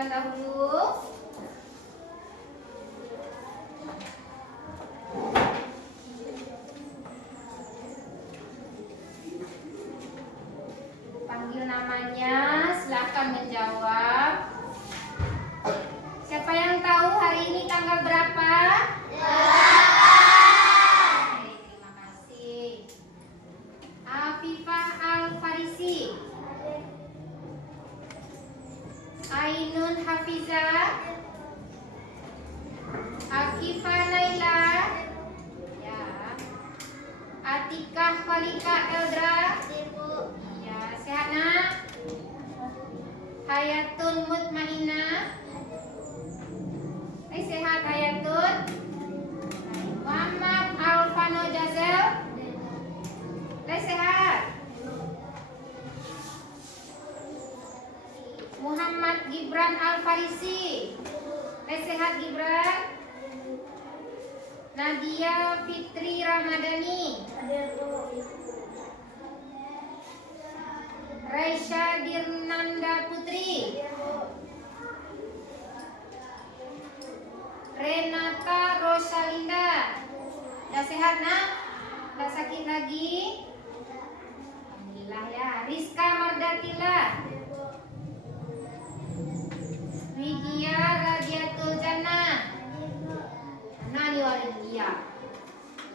jalan dahulu. Panggil namanya, silahkan menjawab. Siapa yang tahu hari ini tanggal berapa? 8. Terima kasih. Afifah Al-Farisi, Ainun Hafizah, Akifah Naila, ya. Atikah Khalika Eldra, ya. Sehat nak? Hayatun Mutmainah, sehat Hayatun. Muhammad Alfano Jazel, sehat. Muhammad Gibran Al-Farisi, sehat Gibran. Nadia Fitri Ramadhani, Raisya Dirnanda Putri, Renata Rosalinda, dah sehat nak? Tak sakit lagi? Alhamdulillah ya. Rizka Mardatila, Wigia Radiatul Jannah, mana ni orang dia?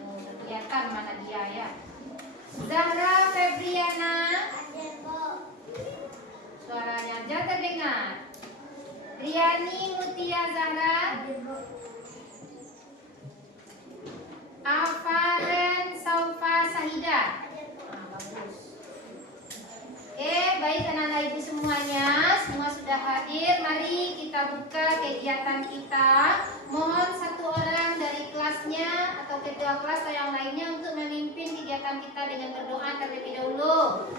Oh, kelihatan mana dia ya. Zahra Febriana, suaranya aja terdengar. Riani Mutia Zahra, Afaren Saufa Sahida. Bagus. Baik anak-anak ibu semuanya, semua sudah hadir. Mari kita buka kegiatan kita. Mohon satu orang dari kelasnya atau ketua kelas atau yang lainnya untuk memimpin kegiatan kita dengan berdoa terlebih dahulu.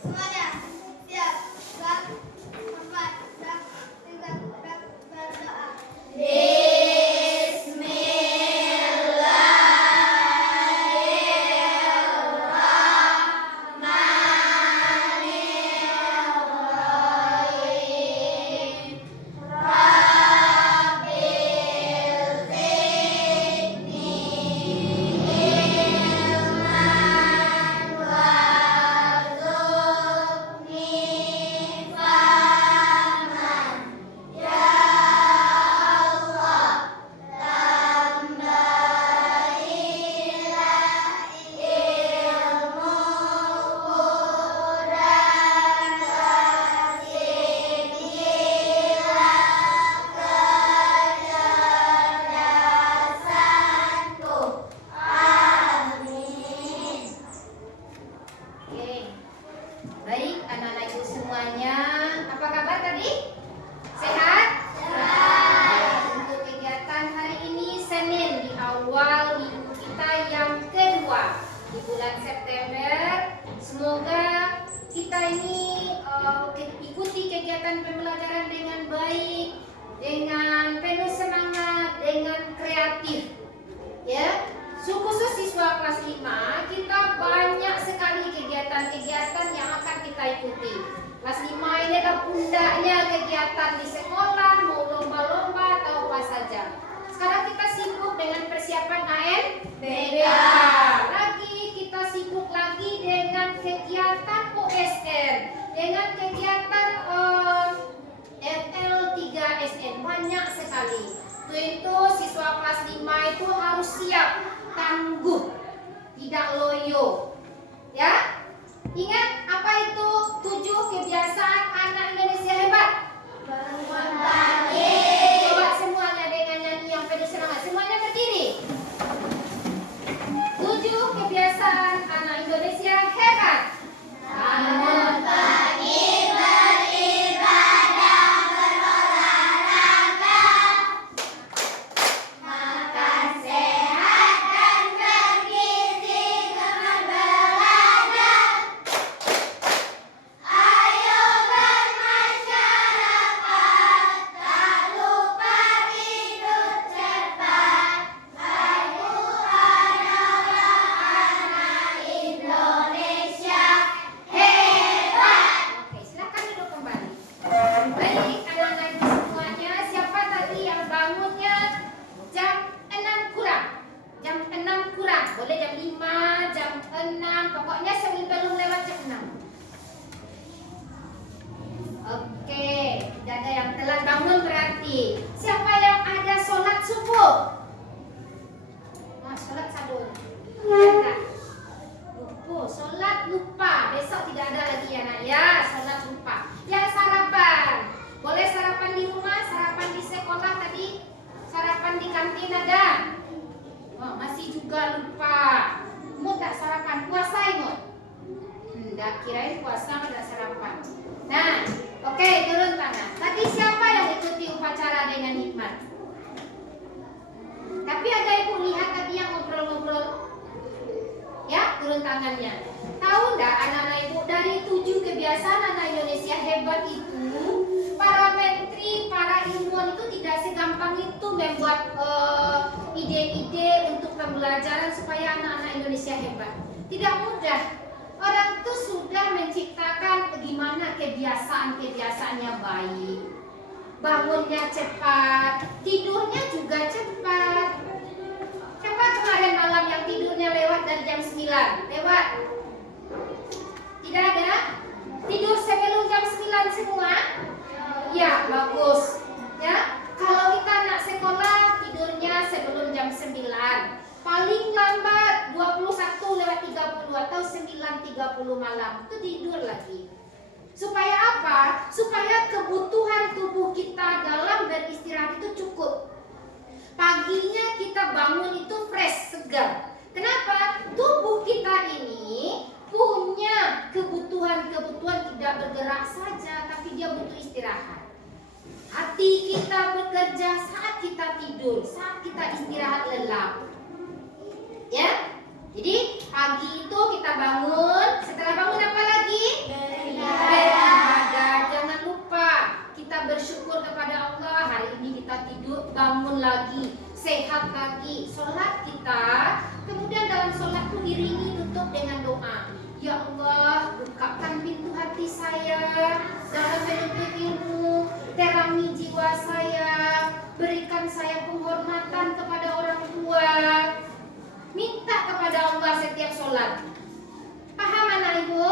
Semuanya siap. 1, 4, 3, berdoa. Baik anak-anak ibu semuanya, apa kabar tadi? Sehat? Untuk kegiatan hari ini Senin di awal minggu kita yang kedua di bulan September. Semoga kita ini ikuti kegiatan pembelajaran dengan baik, dengan penuh semangat, dengan kreatif. Ya. Khusus siswa kelas 5, kita banyak sekali kegiatan-kegiatan yang akan kita ikuti. Kelas 5 ini adalah pundaknya kegiatan di sekolah, mau lomba-lomba atau apa saja. Sekarang kita sibuk dengan persiapan ANBK. Lagi kita sibuk lagi dengan kegiatan OSN, dengan kegiatan FL3SN. Banyak sekali. Itu siswa kelas 5 itu harus siap, tangguh, tidak loyo. Ya? Ingat apa itu 7 kebiasaan anak Indonesia hebat? Bangun pagi. Coba semuanya dengan nyanyi yang penuh semangat. Semuanya berdiri. 7 kebiasaan anak Indonesia hebat. Bangun pagi, beribadah, berolahraga, makan sehat dan bergizi, gemar belajar, tidak ada lagi ya nak ya, sholat lupa. Yang sarapan, boleh sarapan di rumah, sarapan di sekolah tadi, sarapan di kantin ada. Oh, masih juga lupa. Mau tak sarapan, puasa ingat? Enggak, kirain puasa enggak sarapan. Nah, oke, turun tangan. Tadi siapa yang ikuti upacara dengan hikmat? Tapi ada ibu lihat tadi yang ngobrol-ngobrol? Ya, turun tangannya. Tahu enggak anak-anak ibu, dari 7 kebiasaan anak Indonesia hebat itu, para menteri, para ilmuwan itu tidak segampang itu membuat ide-ide untuk pembelajaran supaya anak-anak Indonesia hebat. Tidak mudah. Orang itu sudah menciptakan gimana kebiasaan-kebiasaannya baik. Bangunnya cepat, tidurnya juga cepat. Siapa kemarin malam yang tidurnya lewat dari jam 9? Lewat? Tidak ada? Tidur sebelum jam 9 semua? Ya, bagus. Ya, kalau kita anak sekolah tidurnya sebelum jam 9. Paling lambat 21:30 atau 9:30 malam itu tidur lagi. Supaya apa? Supaya kebutuhan tubuh kita dalam beristirahat itu cukup. Paginya kita bangun itu fresh, segar. Kenapa? Tubuh kita ini punya kebutuhan-kebutuhan tidak bergerak saja, tapi dia butuh istirahat. Hati kita bekerja saat kita tidur, saat kita istirahat lelap. Ya, jadi pagi itu kita bangun. Setelah bangun apa lagi? Beribadah. Jangan lupa kita bersyukur kepada Allah. Hari ini kita tidur, bangun lagi, sehat lagi. Sholat kita, kemudian dalam sholat itu iringi tutup dengan doa. Ya Allah, bukakan pintu hati saya dalam menuntut ilmu, terangi jiwa saya, berikan saya penghormatan kepada orang tua. Minta kepada Allah setiap sholat. Paham anak ibu?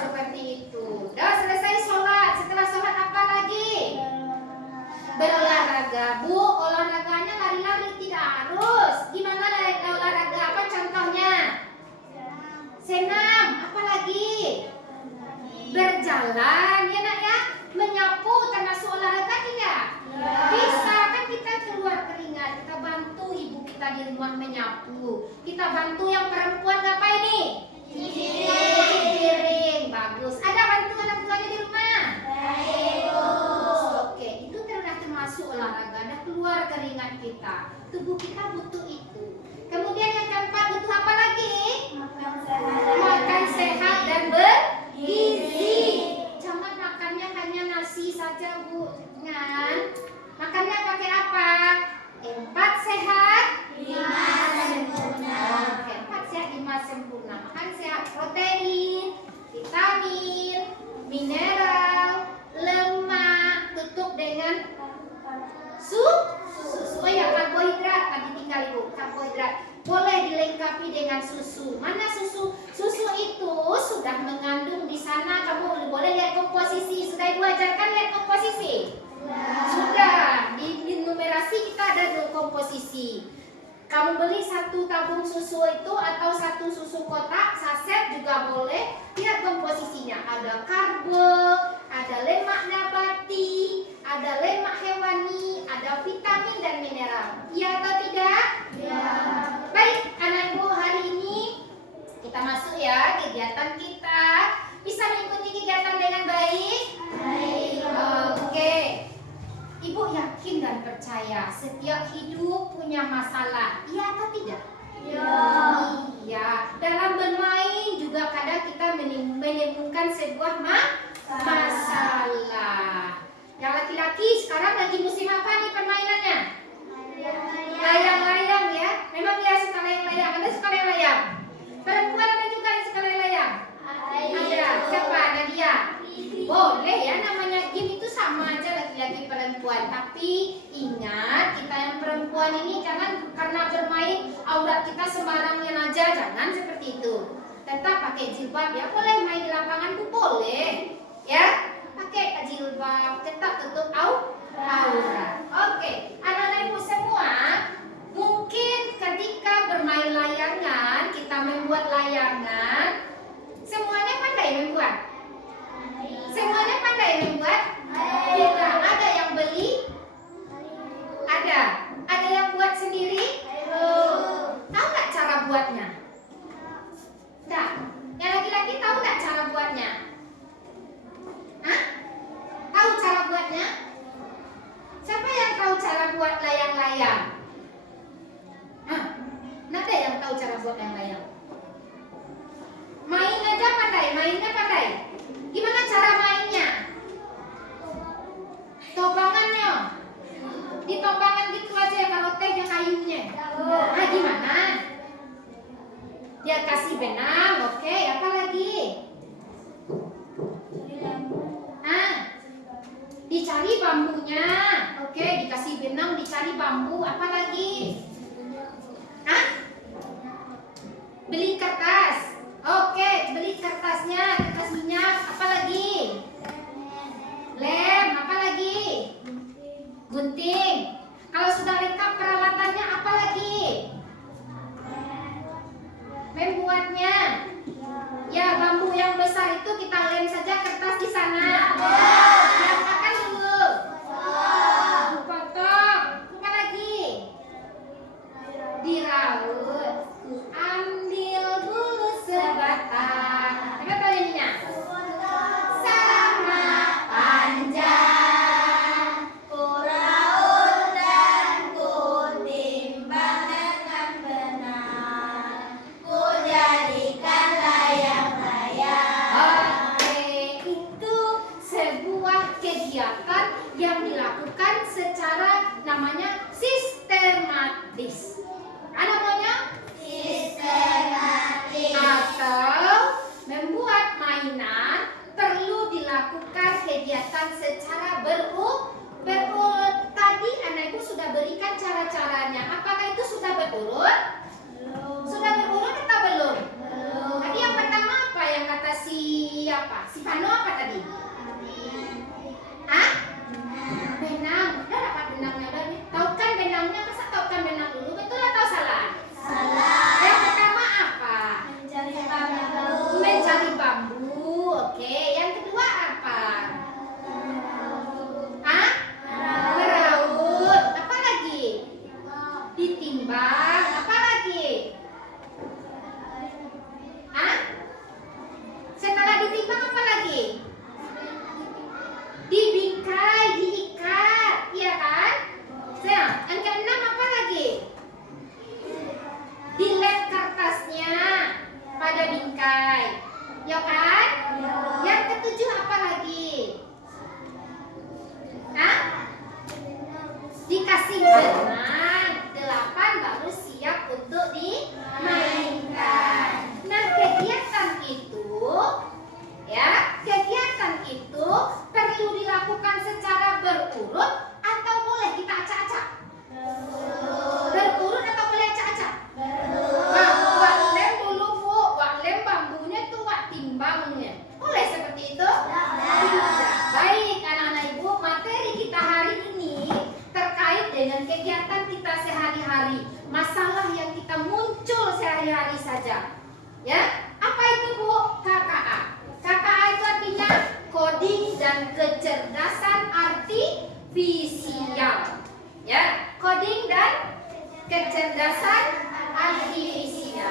Seperti itu. Dah selesai sholat. Setelah sholat apa lagi? Berolahraga. Bu, olahraganya lari-lari tidak harus. Gimana olahraga? Apa contohnya? Senam. Apa lagi? Berjalan. Ya nak ya? Menyapu termasuk olahraga tidak? Bisa kan, kita keluar keringat. Kita bantu ibu kita di rumah menyapu. Kita bantu yang perempuan ngapain nih? Piring. Bagus. Ada bantu orang tuanya di rumah? Oke, itu termasuk olahraga. Ada keluar keringat kita. Tubuh kita butuh itu. Kemudian yang keempat, butuh apa lagi? Makan sehat dan bergizi. Jangan makannya hanya nasi saja, Bu. Jangan. Makannya pakai apa? 4 sehat, 5 sempurna. Oke, 4 sehat, 5 sempurna. Makan sehat, protein, vitamin, mineral, lemak, tutup dengan susu. Oh ya, karbohidrat. Tadi tinggal ibu, karbohidrat. Boleh dilengkapi dengan susu. Mana susu? Susu itu sudah mengandung di sana. Kamu boleh lihat komposisi. Sudah ibu ajarkan lihat komposisi? Sudah. Di numerasi kita ada 2 komposisi. Kamu beli 1 tabung susu itu atau 1 susu kotak saset juga boleh. Lihat komposisinya. Ada karbo, ada lemak nabati, ada lemak hewani, ada vitamin dan mineral. Iya atau tidak? Iya. Baik, anak ibu, hari ini kita masuk ya kegiatan kita. Bisa mengikuti kegiatan dengan baik? Baik. Oke. Ibu yakin dan percaya setiap hidup punya masalah. Iya atau tidak? Iya. Iya. Dalam bermain juga kadang kita menemukan sebuah masalah. Yang laki-laki sekarang lagi musim apa nih permainannya? Layang-layang ya. Memang dia suka layang-layang. Anda suka layang-layang? Perempuan ada juga yang suka layang-layang? Ada. Siapa? Nadia? Boleh ya, namanya game itu sama aja laki-laki perempuan. Tapi ingat, kita yang perempuan ini jangan karena bermain aurat kita sembarangan aja. Jangan seperti itu. Tetap pakai jilbab ya. Boleh main di lapangan tuh boleh. Ya, pakai jilbab, tetap tutup aurat. Oke, anak-anak ibu semua, mungkin ketika bermain layangan, kita membuat layangan, semuanya cari bambu, apa lagi? Hah? Beli kertas. Oke, beli kertasnya, kertas minyak, apa lagi? Lem, apa lagi? Gunting. Kalau sudah lengkap peralatannya, apa lagi? Membuatnya. Ya, bambu yang besar itu kita lem saja kertas di sana. Diapakan dulu? Dipotong. Apa lagi? Diraut. Ku ambil dulu sebatang. Apa tadinya? Sama panjang, ku raut dan ku timbang dengan benar, ku jadikan layang-layang. Oke, itu sebuah kegiatan yang dilakukan secara namanya sistematis. Ada namanya? Sistematis. Atau membuat mainan perlu dilakukan kegiatan secara berurut. Tadi anak ibu sudah berikan cara-caranya. Apakah itu sudah berurut? Sudah berurut atau belum? Tadi yang pertama apa yang kata si apa? Si Pano apa tadi? Hah? Benang. Udah dapat benangnya dari. Tahu kan benangnya? Masa tahu kan benang dulu? Betul atau salah? Salah. Yang pertama apa? Mencari bambu. Mencari bambu. Oke. Yang kedua apa? Hah? Meraut. Apa lagi? Ditimbang. Apa lagi? Hah? Setelah ditimbang apa lagi? Dibingkai, diikat, iya kan? Nah, yang keenam apa lagi? Dilem kertasnya pada bingkai, ya kan? Yang ketujuh apa lagi? Hah? Dikasih benang. 8 baru siap untuk dimainkan. Nah, kegiatan itu perlu dilakukan secara berurut atau boleh kita acak-acak? Berurut atau boleh acak-acak? Nah, wak lem dulu Bu, wak lem bambunya tuh wak timbangnya. Boleh seperti itu? Tidak. Baik anak-anak ibu, materi kita hari ini terkait dengan kegiatan kita sehari-hari, masalah yang kita muncul sehari-hari saja. Ya, apa itu Bu? KKA. KKA itu artinya coding dan kecerdasan artifisial. Ya, coding dan kecerdasan artifisial.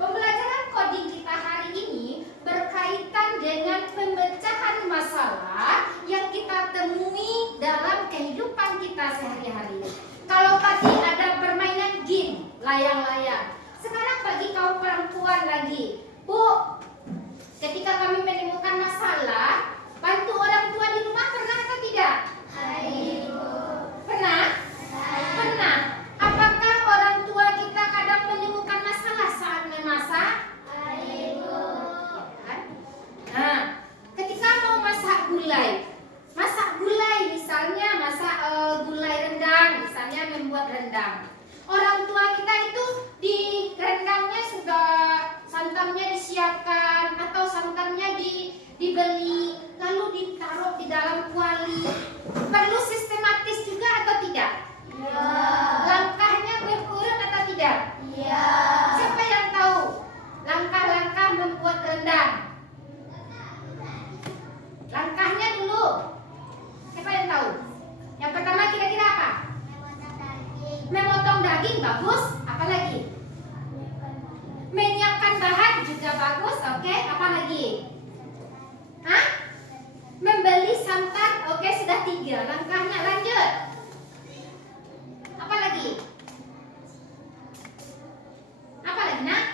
Pembelajaran coding kita hari ini berkaitan dengan pemecahan masalah yang kita temui dalam kehidupan kita sehari-hari. Kalau tadi ada permainan game, layang-layang. Sekarang bagi kaum perempuan lagi, Bu, ketika kami menemukan masalah, bantu orang tua di rumah pernah atau tidak? Pernah? Pernah. Apakah orang tua kita kadang menemukan masalah saat memasak? Nah, ketika mau masak gulai misalnya masak gulai rendang, misalnya membuat rendang. Orang tua kita itu di rendangnya sudah santannya disiapkan atau santannya dibeli lalu ditaruh di dalam kuali. Perlu sistematis juga atau tidak? Langkahnya berurut atau tidak? Siapa yang tahu langkah-langkah membuat rendang? Langkahnya dulu. Siapa yang tahu? Yang pertama kira-kira apa? Memotong daging bagus. Apa lagi? Menyiapkan bahan juga bagus. Oke, apa lagi? Hah? Membeli santan. Oke, sudah 3 langkahnya. Lanjut. Apa lagi? Apa lagi, Nak?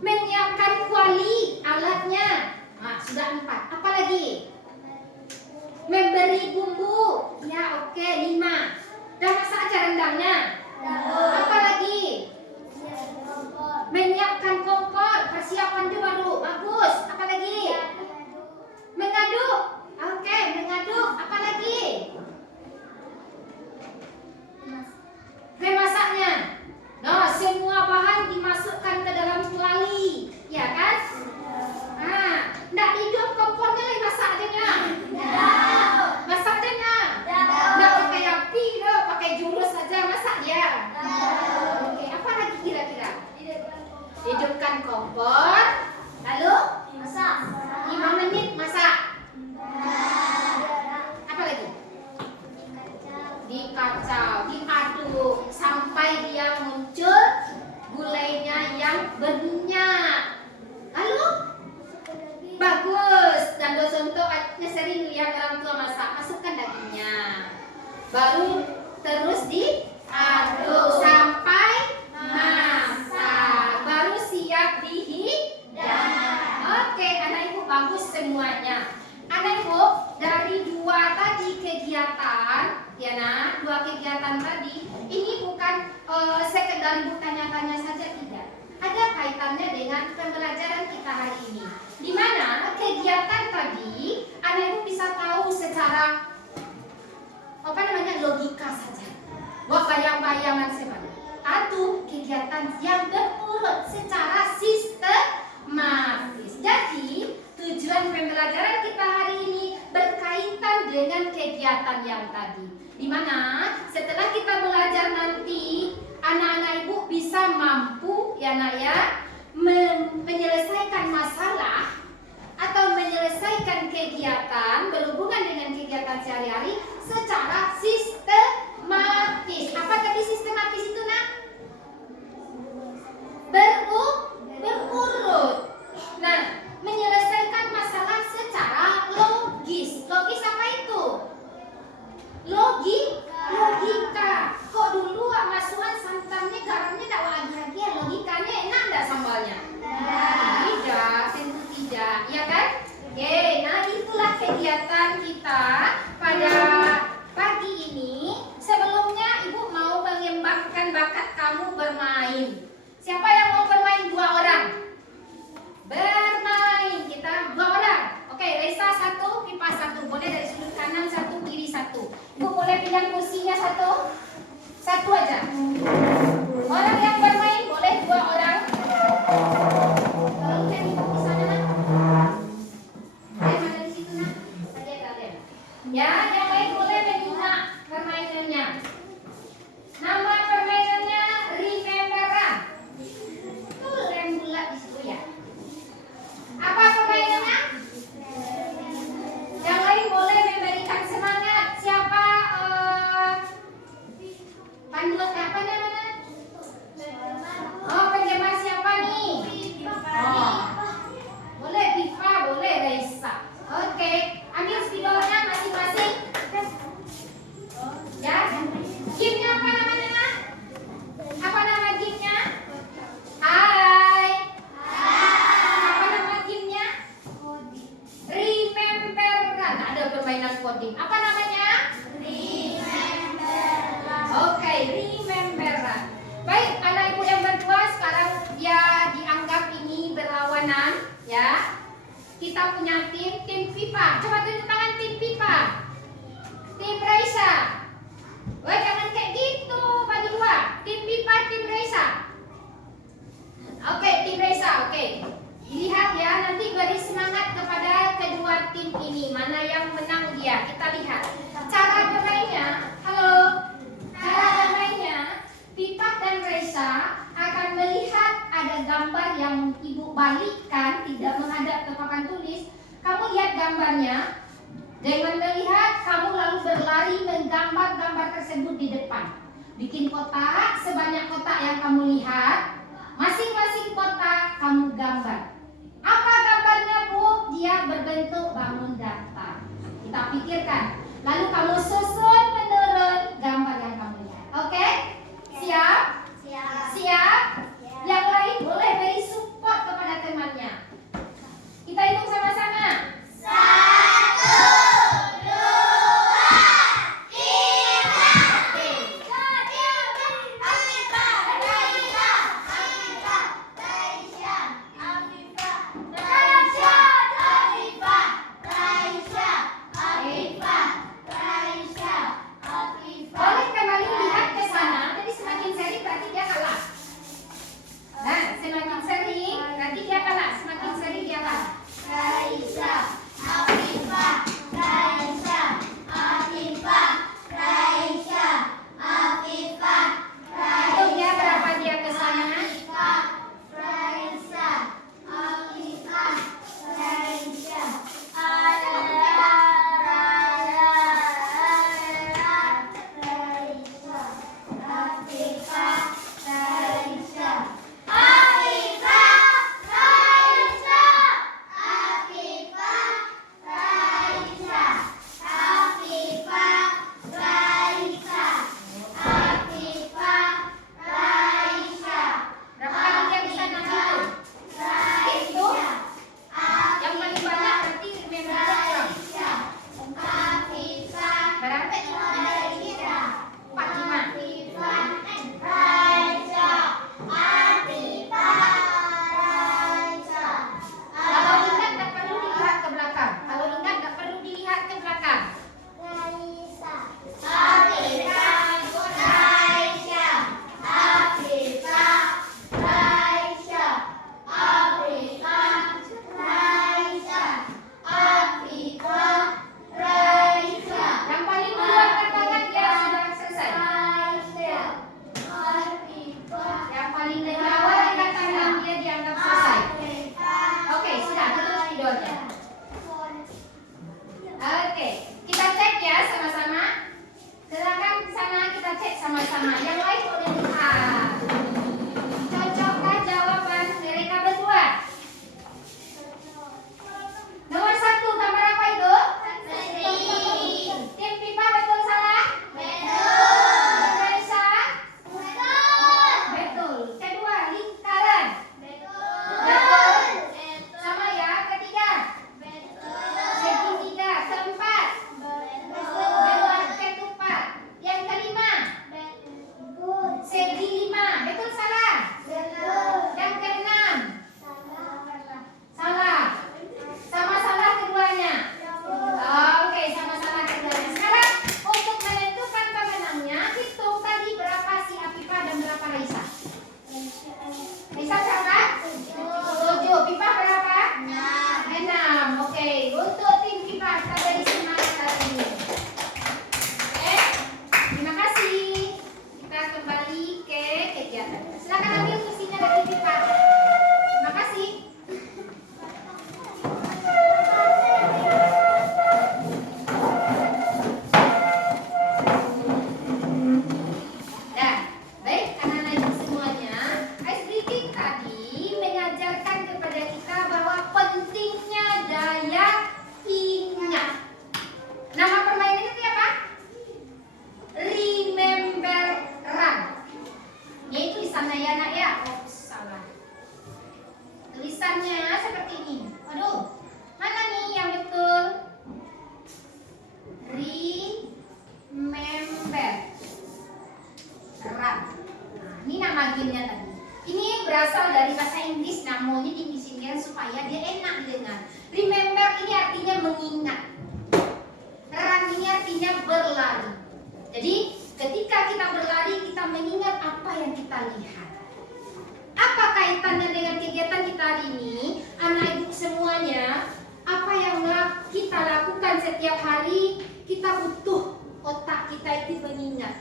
Menyiapkan kuali alatnya. Nah, sudah 4. Apa lagi? Memberi bumbu. Ya, oke, 5. Udah masak aja rendangnya. Apa lagi? Menyiapkan kompor. Persiapan dulu baru. Bagus. Apa lagi? Mengaduk. Oke, mengaduk. Apa lagi? Baru terus diaduk sampai masak. Baru siap dihidangkan. Oke, anak ibu bagus semuanya. Anak ibu, dari dua tadi kegiatan, ya nak, dua kegiatan tadi, ini bukan sekedar ibu tanya-tanya saja, tidak. Ada kaitannya dengan pembelajaran kita hari ini. Di mana kegiatan tadi, anak ibu bisa tahu secara logika saja. Wah, bayang-bayangan sebenarnya. Atau kegiatan yang berurut secara sistematis. Jadi, tujuan pembelajaran kita hari ini berkaitan dengan kegiatan yang tadi. Di mana setelah kita belajar nanti, anak-anak ibu bisa mampu ya nak ya menyelesaikan masalah atau menyelesaikan kegiatan berhubungan dengan kegiatan sehari-hari secara sistematis. Apa tadi sistematis itu nak? Berurut. Nah, menyelesaikan masalah secara logis. Logis apa itu? Logika. Kok dulu masukan santannya, garamnya tak lagi-lagi ya, logikanya enak enggak sambalnya? Tidak, tentu tidak, ya kan? Oke, nah itulah kegiatan kita pada pagi ini. Sebelumnya ibu mau mengembangkan bakat kamu bermain. Siapa yang mau bermain? 2 orang. Bermain kita 2 orang. Oke, Reza 1, Pipa 1. Boleh dari sudut kanan 1, kiri 1. Ibu boleh pindah kursinya 1 aja. Orang yang bermain boleh 2 orang. Lalu yang ibu di sana nak. Mana di situ nak? Kalian. Ya, yang lain boleh menyimak permainannya. Nama permainannya Rememberan. Tuh rem bulat di situ ya. Apa permainannya? Yang lain boleh memberikan semangat. Siapa panduan apa namanya? Oh, penggemar siapa nih? Oh, boleh Pipa, boleh Reza. Oke, ambil spidolnya masing-masing. Ya, gamenya apa namanya? Apa nama gamenya? Hai. Apa nama gamenya? Rememberan. Ada permainan coding. Apa namanya? Oke, Rememberan. Baik, anak ibu yang berdua sekarang ya dianggap ini berlawanan, ya. Kita punya tim Pipa. Coba tunjuk tangan tim Pipa. Tim Reza. Wah, jangan kayak gitu, bagi 2. Tim Pipa, tim Reza. Oke, tim Reza, oke. Lihat ya, nanti beri semangat kepada kedua tim ini. Mana yang menang dia, kita lihat. Cara bermainnya, halo. Cara bermainnya, Pipa dan Reza akan melihat ada gambar yang ibu balikkan, tidak menghadap ke papan tulis. Kamu lihat gambarnya. Dengan melihat, kamu lalu berlari menggambar gambar tersebut di depan. Bikin kotak, sebanyak kotak yang kamu lihat. Masing-masing kotak kamu gambar. Apa gambarnya Bu? Dia berbentuk bangun datar. Kita pikirkan. Lalu kamu susun menurun gambar yang kamu lihat. Oke? Siap? Siap? Yang lain boleh beri support kepada temannya. Kita hitung sama-sama. 1, 2, 3. setiap hari kita butuh otak kita itu mengingat.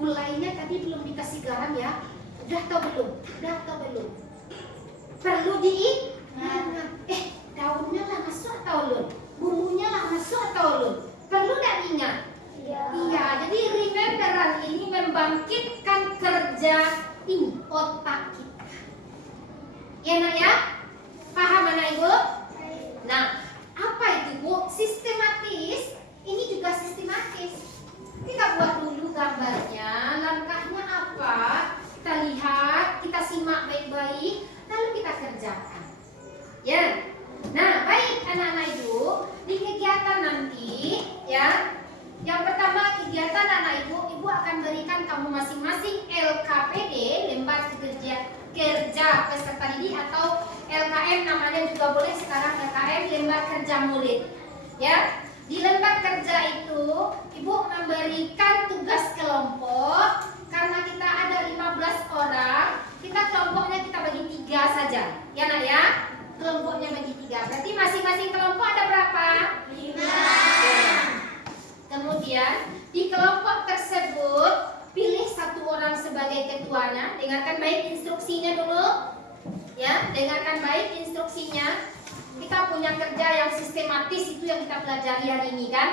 Mulainya tadi belum dikasih garam ya. Udah atau belum? Udah atau belum? Perlu diingat. Daunnya lah masuk atau belum? Bumbunya lah masuk atau belum? Perlu dan ingat. Iya, jadi rememberan ini membangkitkan kerja ini otak kita. Ya nak ya? Paham anak ibu? Nah, apa itu bu? Sistematis. Ini juga sistematis. Kita buat dulu gambarnya, langkahnya apa? Kita lihat, kita simak baik-baik, lalu kita kerjakan. Ya. Nah, baik anak-anak ibu, di kegiatan nanti ya. Yang pertama kegiatan anak ibu akan berikan kamu masing-masing LKPD, lembar kerja peserta didik, atau LKM namanya juga boleh sekarang, LKM lembar kerja murid. Ya, di lembar kerja itu ibu memberikan tugas kelompok. Karena kita ada 15 orang, kita kelompoknya kita bagi 3 saja. Ya nak ya? Kelompoknya bagi 3. Berarti masing-masing kelompok ada berapa? 5. Kemudian di kelompok tersebut pilih 1 orang sebagai ketuanya. Dengarkan baik instruksinya dulu. Ya, dengarkan baik instruksinya. Kita punya kerja yang sistematis, itu yang kita pelajari hari ini kan.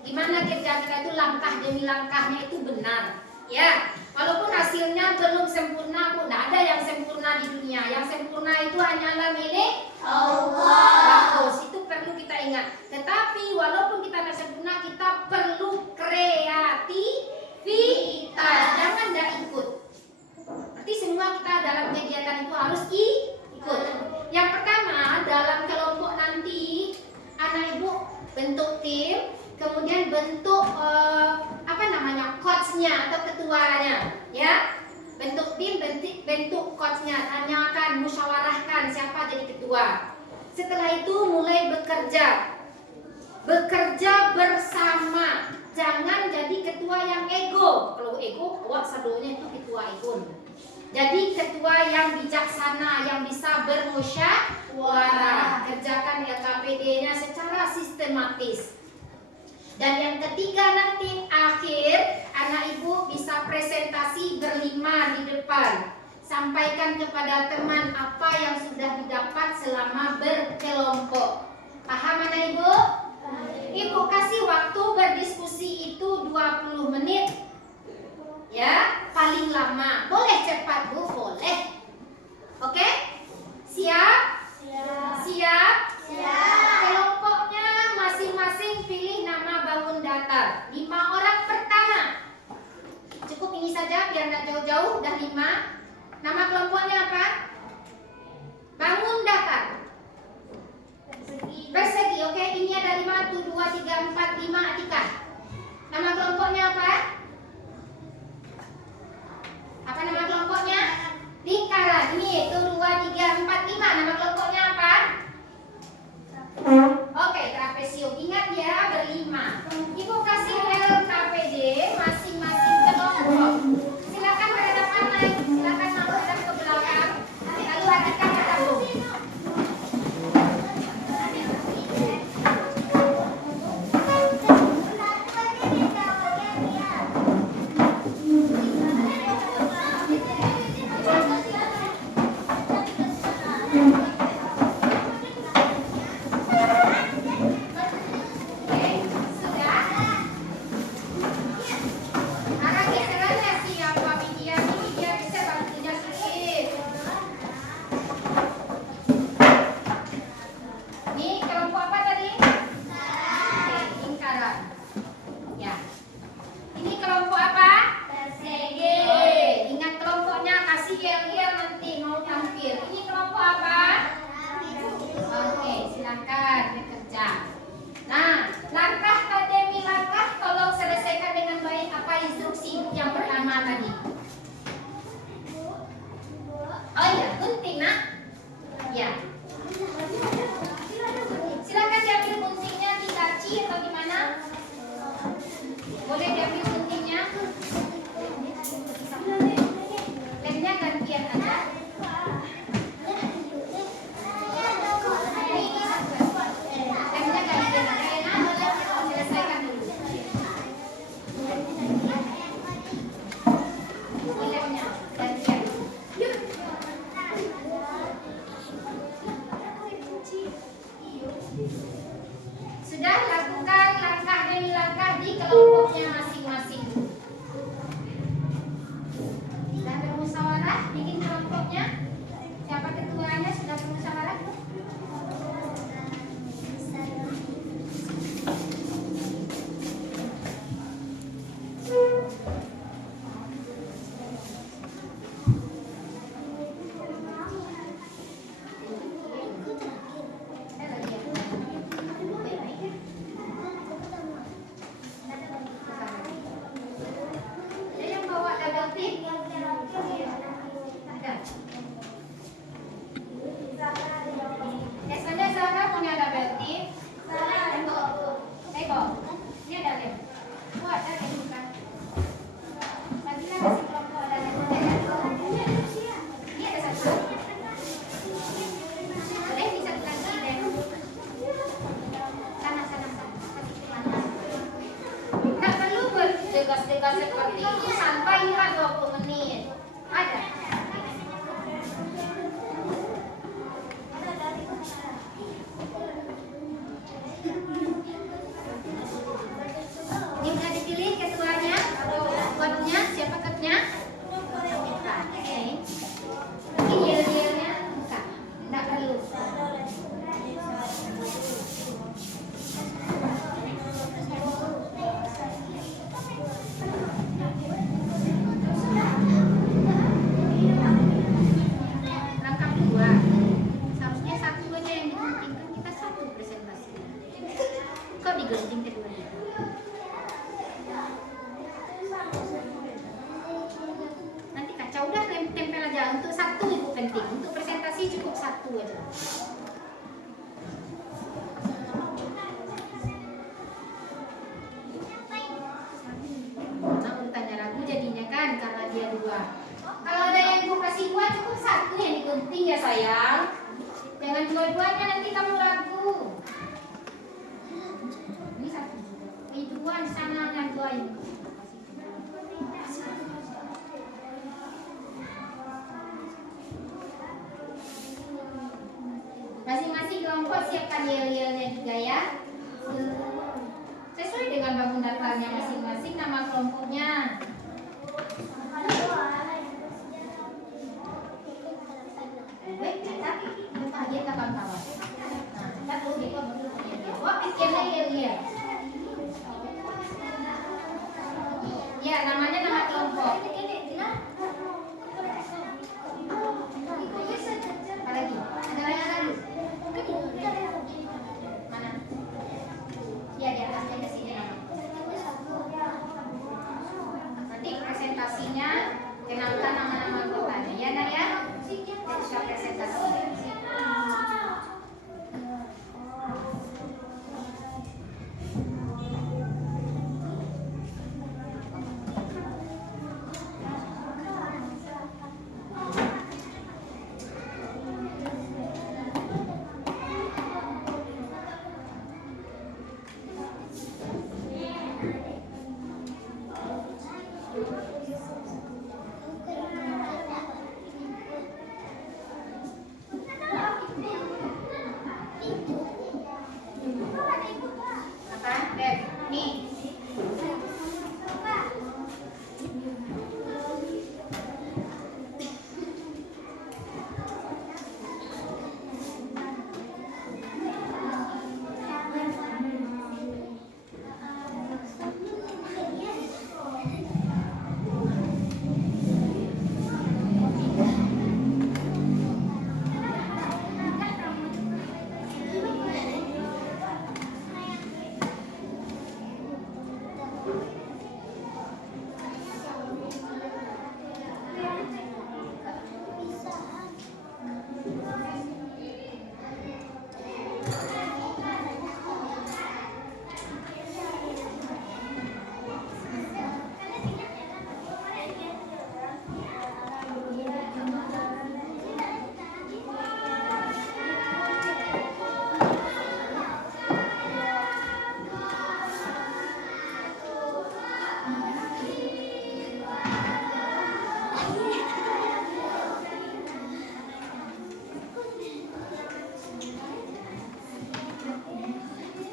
Gimana kerja kita itu langkah demi langkahnya itu benar. Ya, walaupun hasilnya belum sempurna pun, tidak ada yang sempurna di dunia. Yang sempurna itu hanyalah milik Allah. Bagus, itu perlu kita ingat. Tetapi walaupun kita tidak sempurna, kita perlu kreativitas. Jangan tidak ikut. Berarti semua kita dalam kegiatan itu harus ikut. Yang pertama, dalam kelompok nanti anak ibu bentuk tim, kemudian bentuk coachnya atau ketuanya, ya. Bentuk tim, bentuk coachnya, tanyakan, musyawarahkan siapa jadi ketua. Setelah itu mulai bekerja bersama. Jangan jadi ketua yang ego. Kalau ego, awak sadonya itu ketua ego. Jadi ketua yang bijaksana, yang bisa bermusyawarah. Kerjakan LKPD-nya secara sistematis. Dan yang ketiga nanti akhir anak ibu bisa presentasi berlima di depan. Sampaikan kepada teman apa yang sudah didapat selama berkelompok. Paham anak ibu? Ibu kasih waktu berdiskusi itu 20 menit. Ya, paling lama. Boleh cepat bu, boleh. Oke? Siap? Siap? Kelompoknya masing-masing pilih nama bangun datar. 5 orang pertama. Cukup ini saja biar nggak jauh-jauh. Udah 5. Nama kelompoknya apa? Bangun datar. Persegi, oke. Ini ada 5, 1, 2, 3, 4, 5, Atika. Nama kelompoknya apa? Apa nama kelompoknya? Lingkaran. Ini 1, 2, 3, 4, 5. Nama kelompoknya apa? Oke, trapesium. Ingat ya, berlima. Ibu kasih LKPD masing-masing kelompok. Silakan berhadapan naik. Silakan menghadap ke belakang. Lalu Atika bergabung. digunting kedua-duanya. Nanti kaca udah tempel aja. Untuk satu ibu penting. Untuk presentasi cukup satu aja. Nah, urutannya ragu jadinya kan karena dia dua. Kalau ada yang ibu kasih dua cukup satu yang digunting ya sayang. Jangan dua-duanya nanti kamu ragu. Ini satu. Ini dua di sana yang dua ini. Masing-masing kelompok siapkan yel-yelnya juga ya. Sesuai dengan bangun daftarnya masing-masing nama kelompoknya. Baik, catat lupa aja kawan-kawan. Nah, catat dulu di kelompok dia. Wah, pikirnya yel-yel. Ya, namanya nama kelompok. Apa lagi? Ada lagi? Mana? Ya, di atasnya di sini. Nanti presentasinya kenalkan nama-nama anggotanya ya, Nak ya. Kita presentasi. Apa? Dep, nih.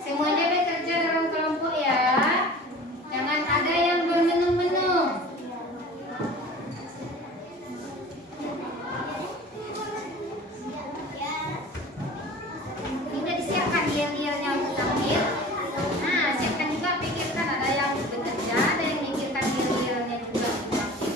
Semuanya bekerja dalam kelompok ya. Jangan ada yang bermenu-menu. Ini udah disiapkan yel-yelnya untuk tampil. Nah, siapkan juga, pikirkan ada yang bekerja, ada yang mikirkan yel-yelnya juga untuk tampil.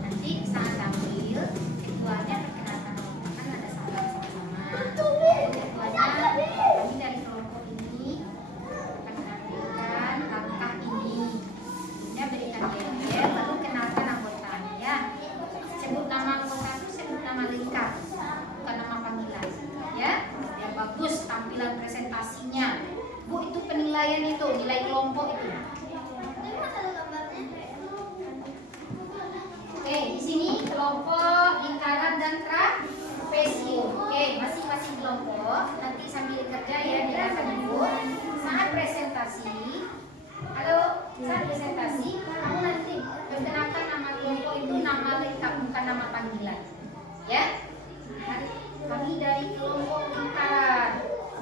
Nanti saat tampil, ketuanya perkenalkan kan ada salam sama-sama. Ketuanya, kami dari kelompok ini akan menampilkan langkah ini. Dia berikan yel-yel, lalu kenalkan anggotanya ya. Sebut nama anggota itu sebut nama lengkap, bukan nama panggilan. Ya, biar bagus tampilan presentasinya. Bu, itu penilaian itu, nilai kelompok itu. Oke, di sini kelompok, lingkaran dan trapesium. Oke, masing-masing kelompok nanti sambil kerja ya di belakang ibu. Saat presentasi, halo, saat presentasi kamu nanti perkenalkan nama kelompok itu nama lengkap bukan nama panggilan. Ya, kami dari kelompok lingkaran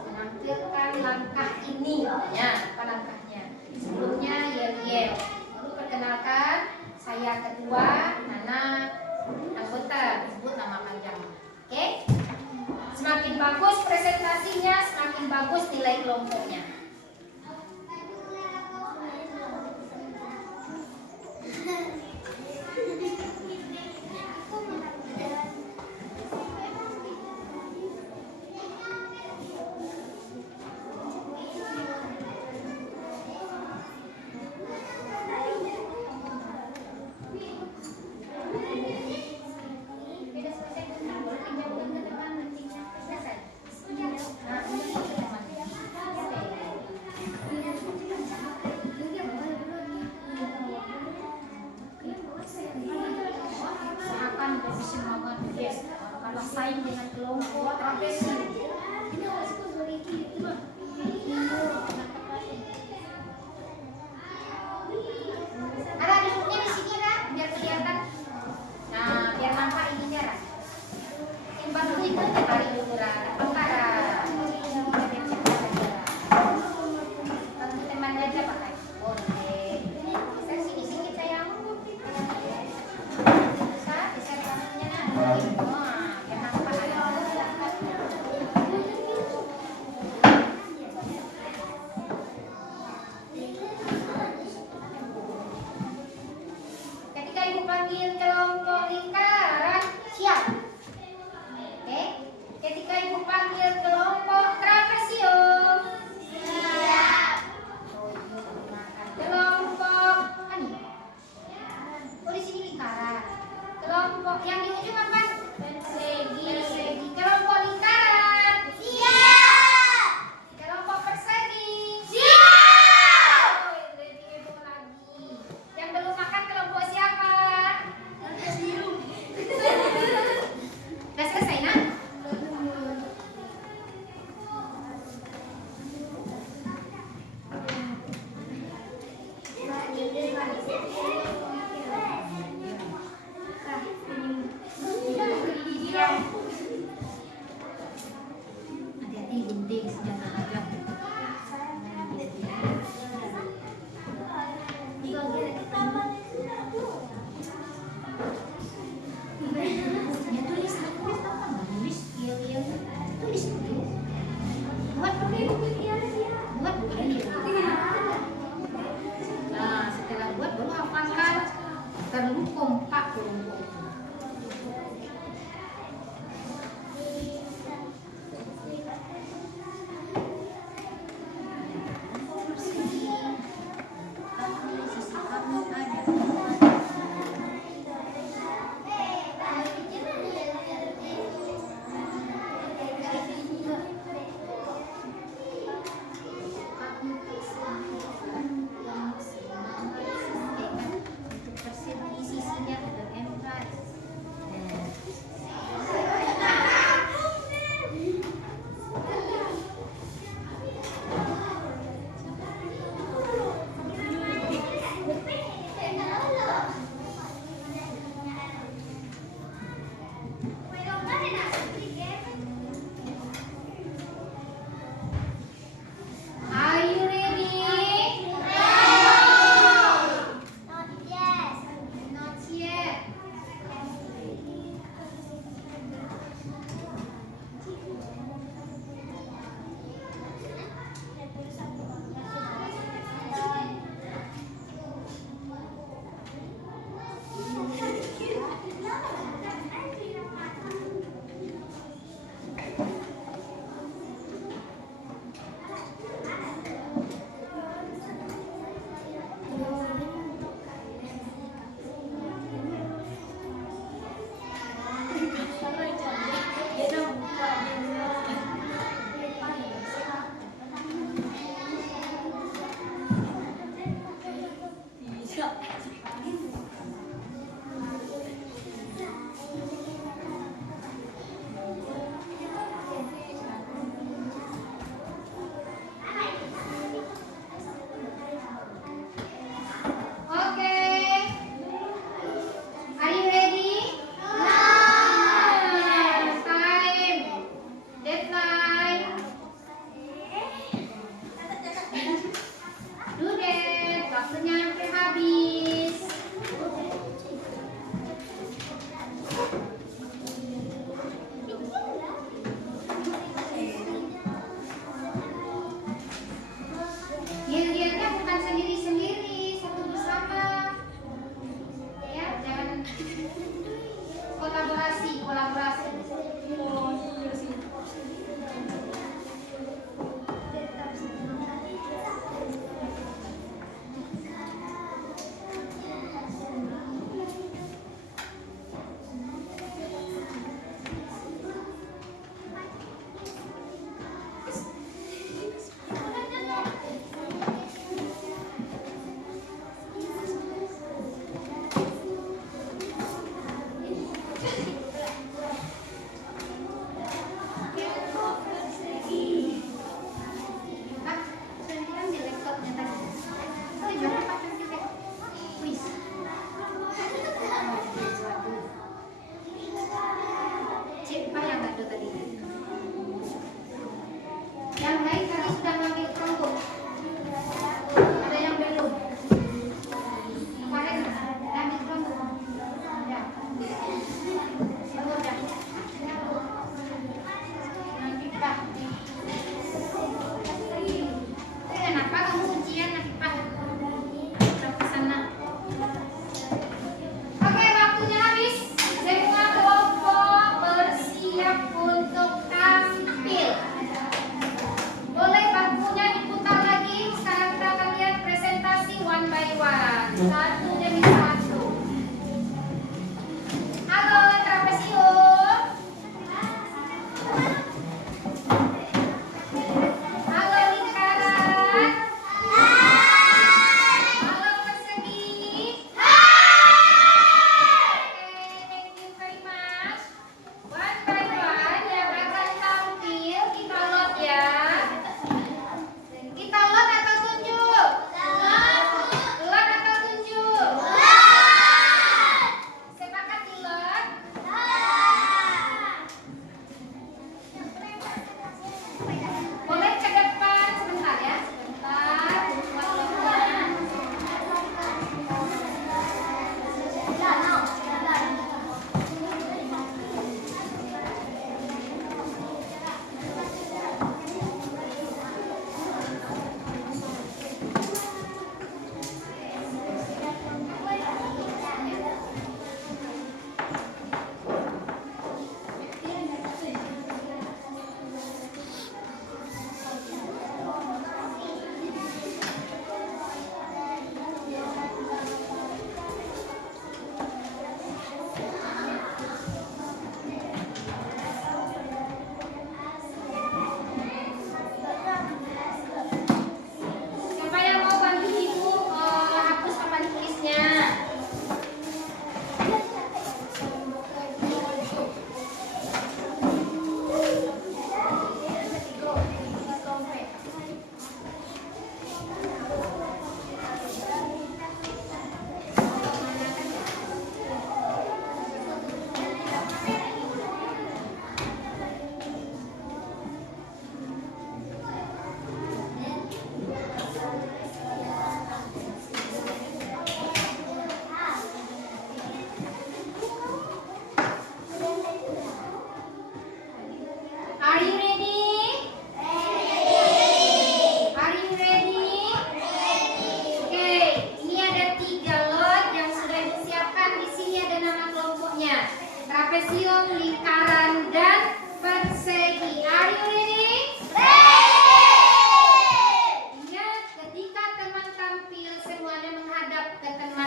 menampilkan langkah ini. Ya, apa langkahnya? Sebelumnya yel-yel. Lalu perkenalkan. Saya ketua, Nana anggota, disebut nama panjang. Oke? Semakin bagus presentasinya, semakin bagus nilai kelompoknya.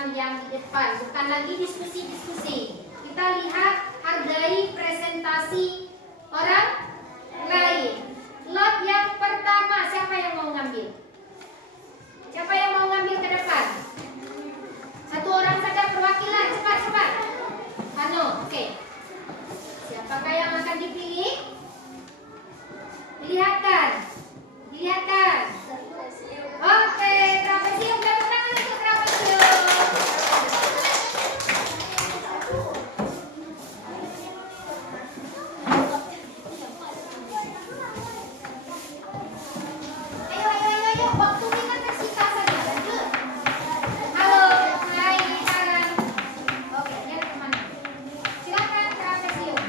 teman-teman yang di depan, bukan lagi diskusi-diskusi. Kita lihat, hargai presentasi orang lain. Lot yang pertama, siapa yang mau ngambil? Siapa yang mau ngambil ke depan? Satu orang saja perwakilan, cepat-cepat. Hano, oke. Siapakah yang akan dipilih? Dilihatkan. Dilihatkan. Oke, trapesium. Tepuk tangan untuk trapesium. Ayo. Waktu kita tersita saja. Lanjut. Halo, hai, Haran. Oke, dia kemana? Silakan trapesium.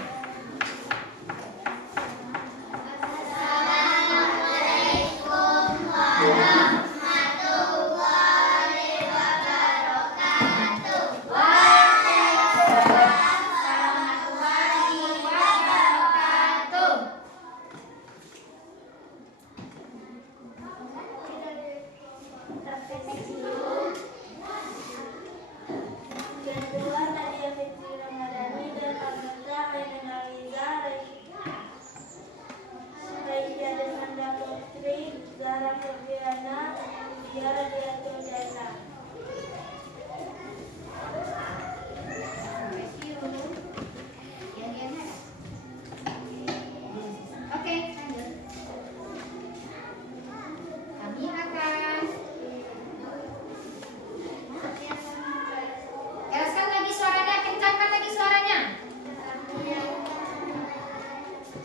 Assalamualaikum warahmatullahi wabarakatuh. Waalaikumsalam warahmatullahi wabarakatuh. Kedua, Nadia Fitri Ramadhani dan Almita Hayden Aliza, Raisya Desmanda Putri, Zahra Febriana, Dia Radiatul Dana. Oke, lanjut. Kami akan keraskan lagi suaranya, kencangkan lagi suaranya.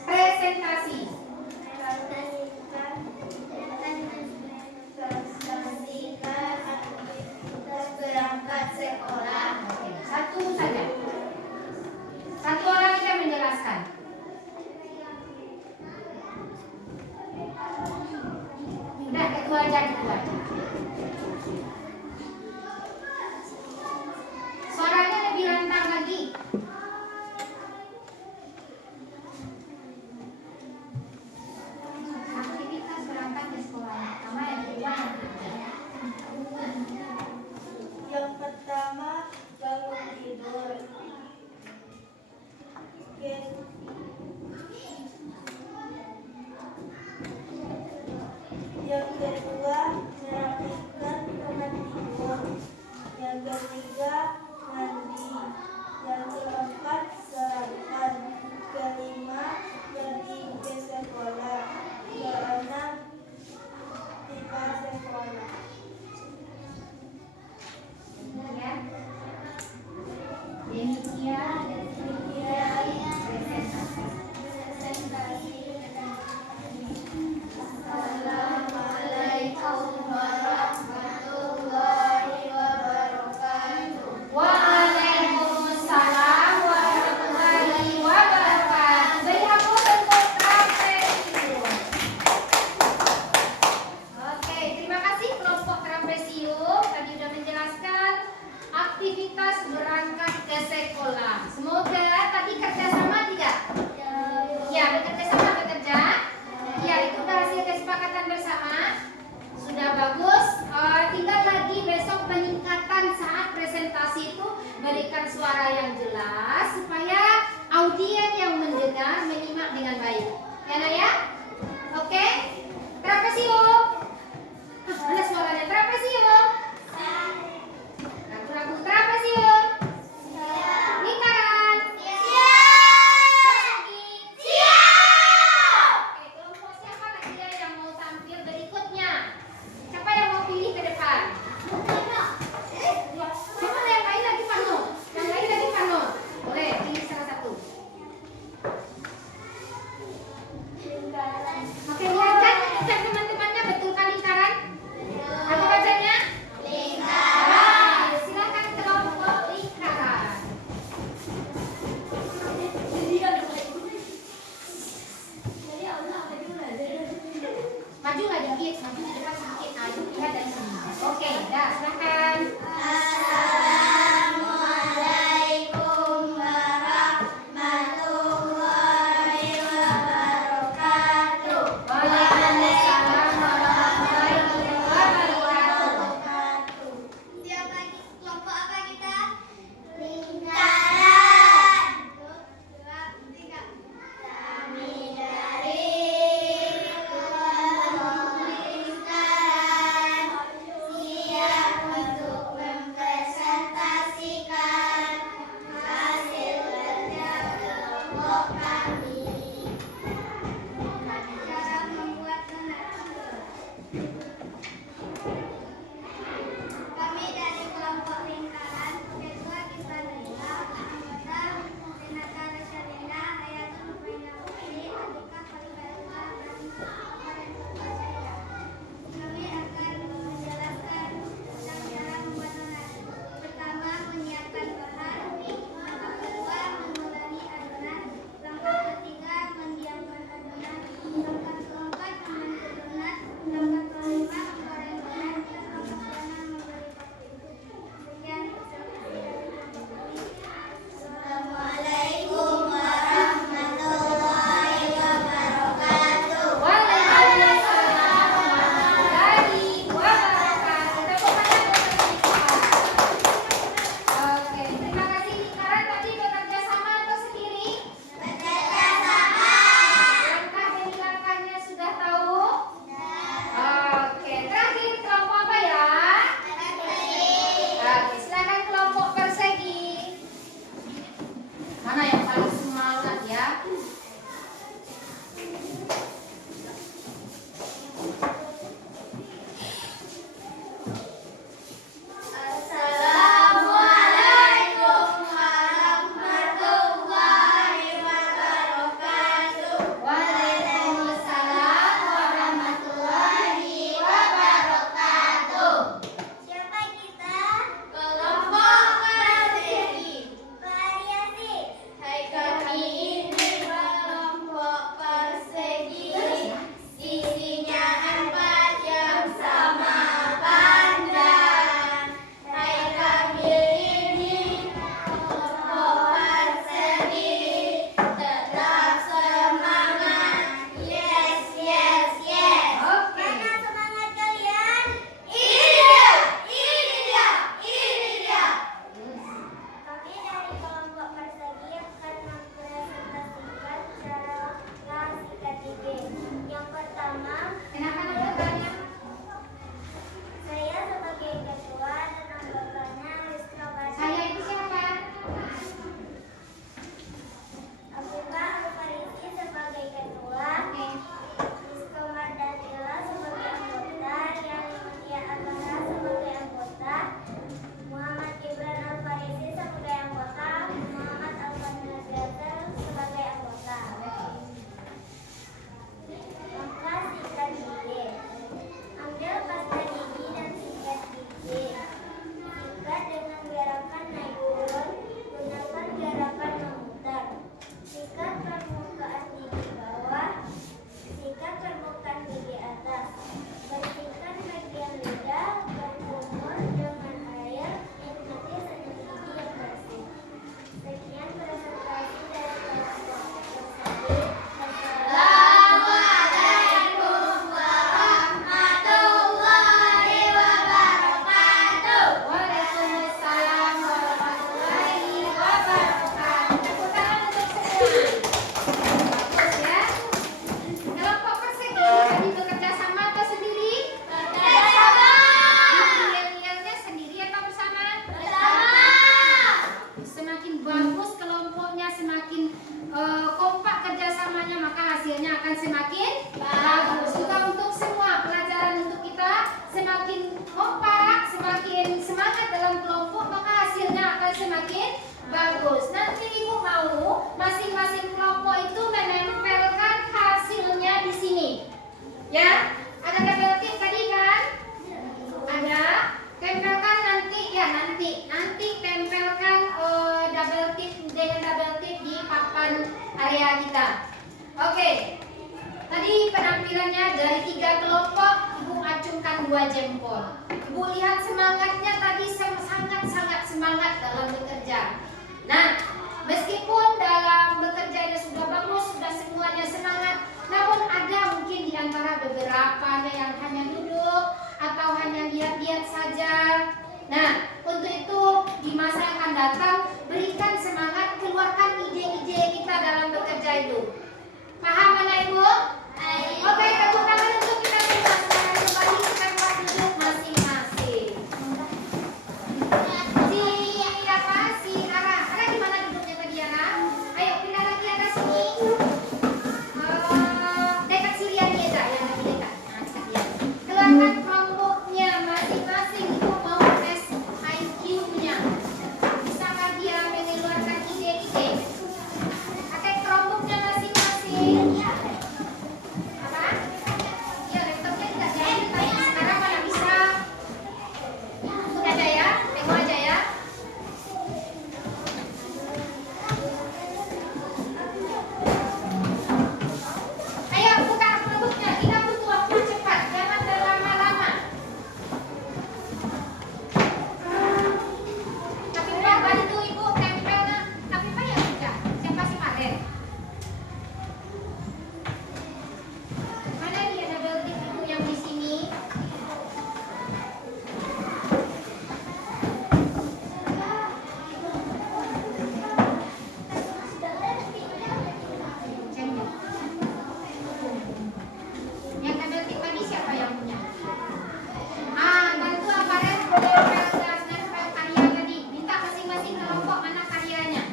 Presentasi. Presentasikan aktivitas berangkat sekolah. Oke, satu saja. Satu orang aja menjelaskan. Udah, kedua aja. Suaranya lebih lantang lagi. Aktivitas berangkat ke sekolah. Pertama yang kedua yang ketiga. Yang pertama, bangun tidur. Yang kedua, merapikan kemeja. kompak, semakin semangat dalam kelompok, maka hasilnya akan semakin bagus. Nanti ibu mau masing-masing kelompok itu menempelkan hasilnya di sini. Ya, ada double tick tadi kan? Ada. Tempelkan nanti ya, nanti tempelkan double tick dengan double tick di papan area kita. Oke. Tadi penampilannya dari 3 kelompok, ibu acungkan 2 jempol. Ibu lihat semangatnya tadi sangat-sangat semangat dalam bekerja. Nah, meskipun dalam bekerja ini sudah bagus, sudah semuanya semangat, namun ada mungkin di antara beberapa yang hanya duduk atau hanya lihat-lihat saja. Nah, untuk itu di masa yang akan datang, berikan semangat, keluarkan ide-ide kita dalam bekerja itu. Paham mana ibu? Oke, tepuk tangan untuk kita semua. Sekarang kembali ke tempat duduk masing-masing. Si Ara di mana duduknya tadi Ara? Ayo pindah lagi Ara sini. Dekat Siliani aja, yang lagi dekat. Nah, dekat dia. Keluarkan kelompoknya masing-masing. Ibu mau tes IQ-nya. Bisakah dia mengeluarkan ide-ide? Pakai kelompoknya masing-masing. Apa? Ya, laptopnya tidak jadi tadi. Sekarang mana bisa? Udah aja ya, tengok aja ya. Ayo buka kelompoknya. Kita butuh waktu cepat, jangan berlama-lama. Tapi Pak, bantu ibu tempel. Tapi Pak ya sudah. Siapa sih Maren? Mana dia double tick ibu yang di sini? Yang double tick tadi siapa yang punya? Bantu Maren nempel karya tadi. Minta masing-masing kelompok mana karyanya.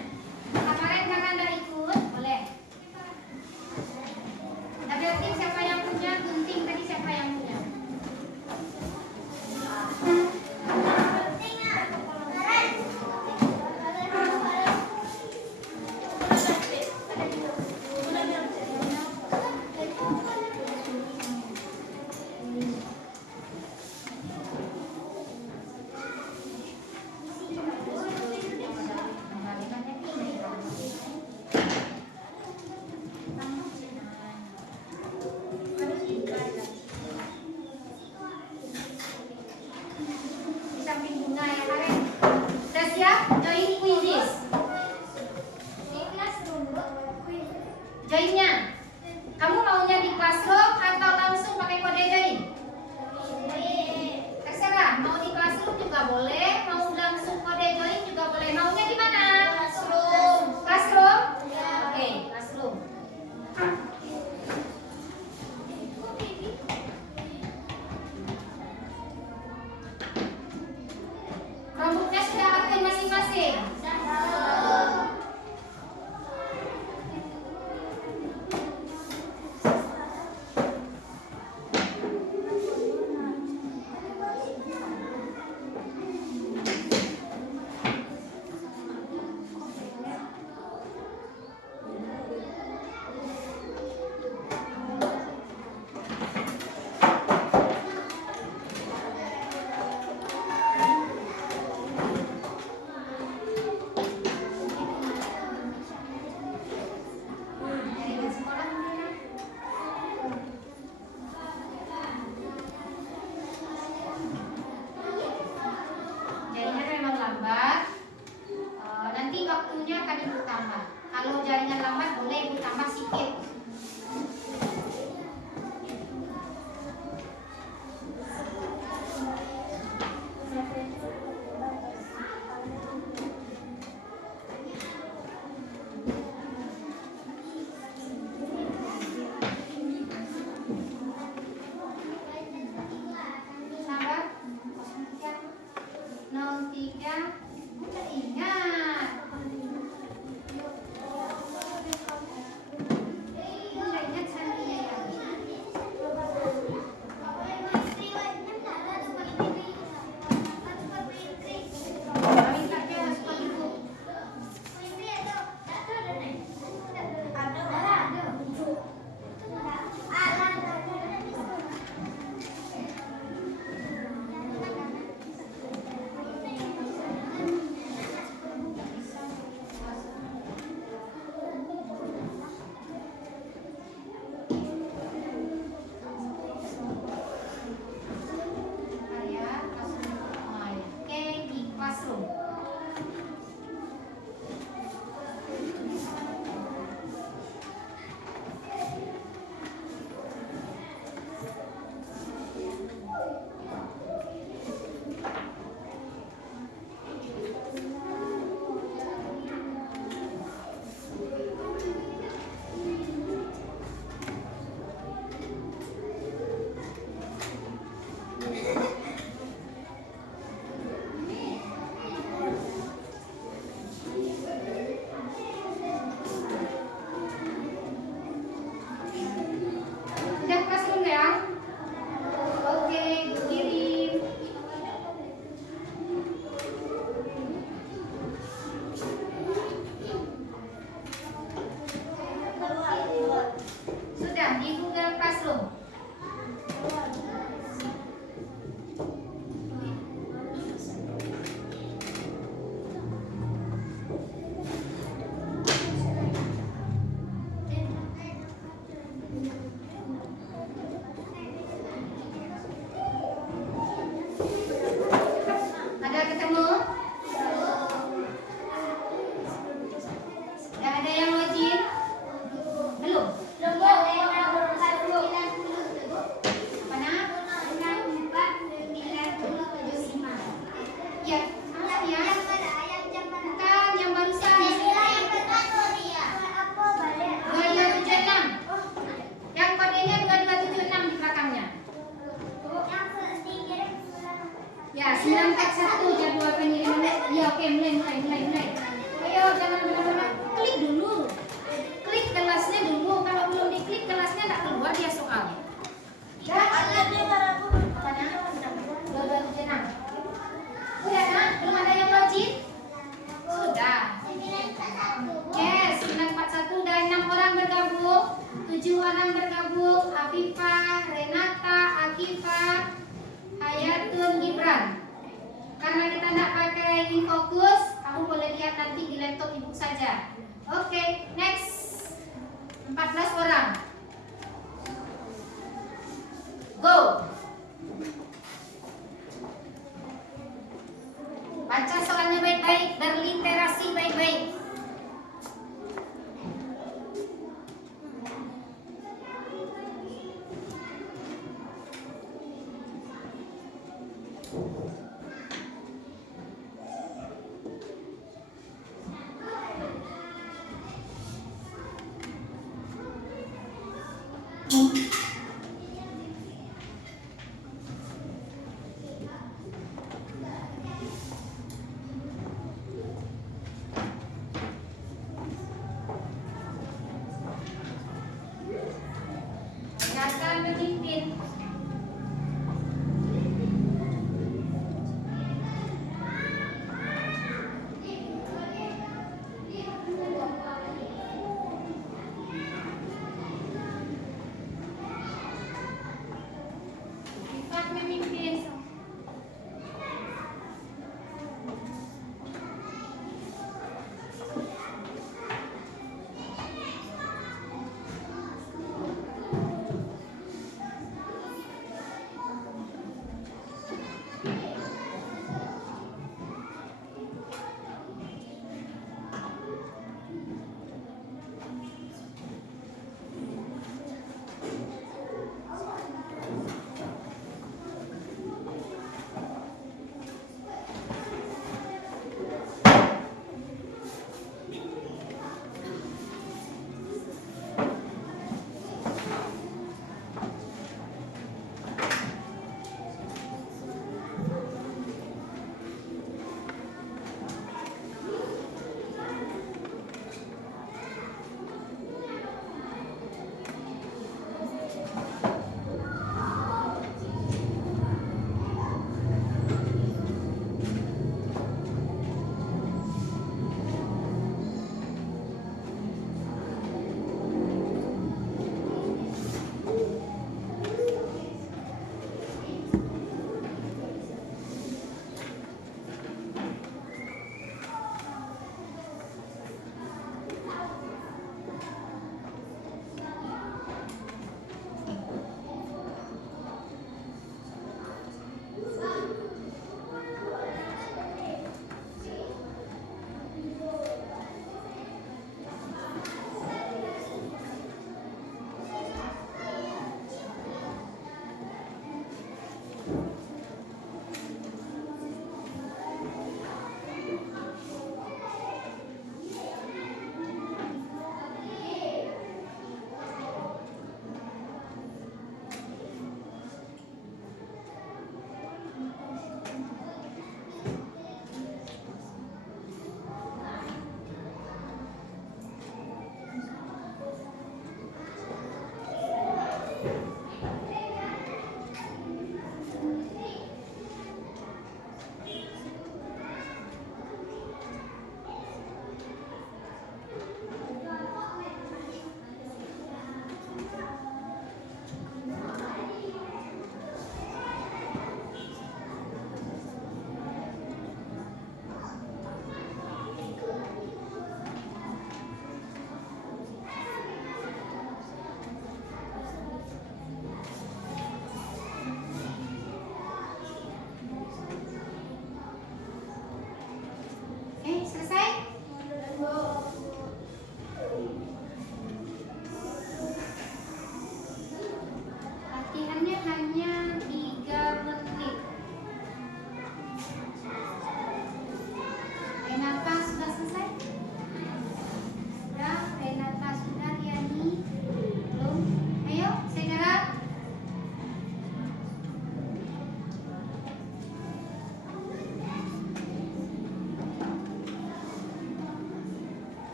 Maren karena anda ikut, boleh. Double tick siapa yang punya? Gunting tadi siapa yang punya? Di samping bunga ya Maren. Sudah siap? Join quizzes. Joinnya. Kamu maunya di classroom atau langsung pakai kode join? Terserah. Mau di classroom juga boleh, mau langsung kode join juga boleh. Maunya di mana? Classroom? Oke, classroom. Rambutnya sudah rapi masing-masing. Jaringan memang lambat. Nanti waktunya akan ibu tambah. Kalau jaringan lambat boleh ibu tambah sedikit. Sabar. 03. Ingat. Ingat sandinya ya. Ya, apa ya? Bukan, yang barusan. 2276. Yang kodenya 2276 di belakangnya. Ya, 941 jadwal pengiriman. Ya, oke, mulai. Ayo, jangan lama-lama. Klik dulu. Klik kelasnya dulu. Kalau belum diklik kelasnya nggak keluar dia soal. Apanya? 2276. Udah kan? Belum ada yang wajib? Sudah. Yes, 941 udah 6 orang bergabung, 7 orang bergabung, Afifah, Renata, Akifah, Hayatun, Gibran. Karena kita tidak pakai InFocus, kamu boleh lihat nanti di laptop ibu saja. Oke, next. 14 orang. Go. Baca soalnya baik-baik, berliterasi baik-baik.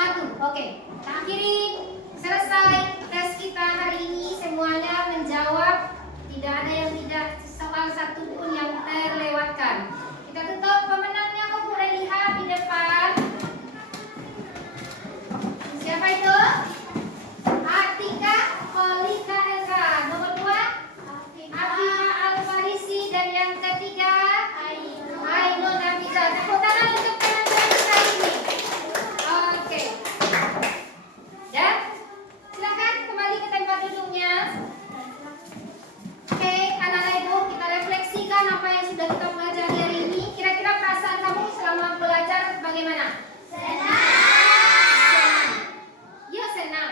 1. Oke, kita akhiri. Selesai tes kita hari ini. Semuanya menjawab. Tidak ada yang tidak, soal satu pun yang terlewatkan. Kita tutup. Pemenangnya kau boleh lihat di depan. Siapa itu? Atika Olika Elka. Nomor 2 Afifah Al-Farisi. Dan yang ketiga Ainun Nafisa. Tepuk tangan untuk penampilan kita ini. Oke. Dan silakan kembali ke tempat duduknya. Oke, anak-anak ibu, kita refleksikan apa yang sudah kita pelajari hari ini. Kira-kira perasaan kamu selama belajar bagaimana? Senang. Ya, senang.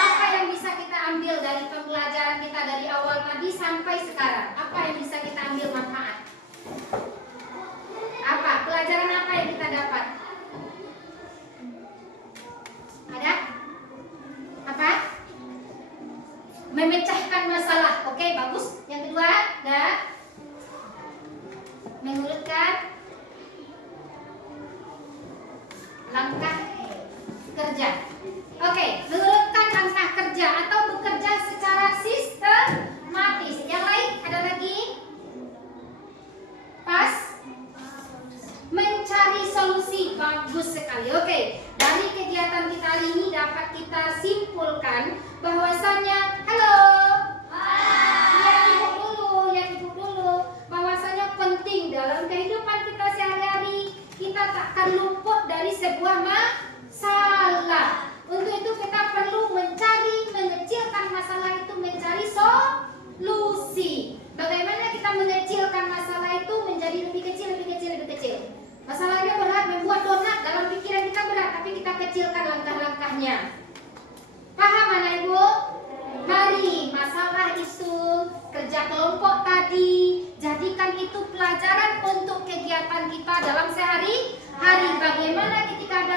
Apa yang bisa kita ambil dari pembelajaran kita dari awal tadi sampai sekarang? Apa yang bisa kita ambil manfaat? Apa? Pelajaran apa yang kita dapat? Ada? Apa? Memecahkan masalah. Oke, bagus. Yang kedua, ada mengurutkan langkah kerja. Oke, mengurutkan langkah kerja atau bekerja secara sistematis. Yang lain ada lagi? Pas mencari solusi. Bagus sekali. Oke, dari kegiatan kita hari ini dapat kita simpulkan bahwasanya lihat ibu dulu bahwasanya penting dalam kehidupan kita sehari-hari kita takkan luput dari sebuah masalah. Untuk itu kita perlu mengecilkan masalah itu, mencari solusi. Bagaimana kita mengecilkan masalah itu menjadi lebih kecil. Masalahnya berat, membuat donat dalam pikiran kita berat, tapi kita kecilkan langkah-langkahnya. Paham anak ibu? Mari masalah itu, kerja kelompok tadi, jadikan itu pelajaran untuk kegiatan kita dalam sehari-hari. Bagaimana ketika ada